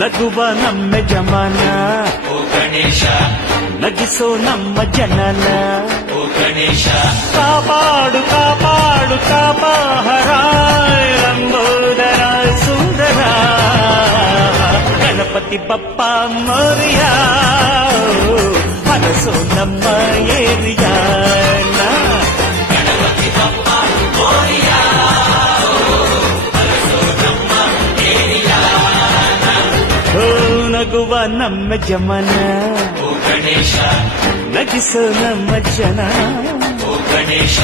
ನಗುವ ನಮ್ಮ ಜಮಾನ ಓ ಗಣೇಶ ನಗಿಸೋ ನಮ್ಮ ಜನನ ಓ ಗಣೇಶ ಕಾಪಾಡು ಕಾಪಾಡು ಕಾಪಾಹರ ಲಂಬೋದರ ಸುಂದರ ಗಣಪತಿ ಬಪ್ಪ ಮೋರಿಯ ಮನಸ್ಸು ನಮ್ಮ ಏರಿಯಾನ ಗಣಪತಿ ಬಪ್ಪ ಮೋರಿಯ ಮನಸ್ಸು ನಮ್ಮ ಏರಿಯಾನ ಓ ನಗುವ ನಮ್ಮ ಜಮನ ಓ ಗಣೇಶ ನಗಿಸೋ ನಮ್ಮ ಜನ ಓ ಗಣೇಶ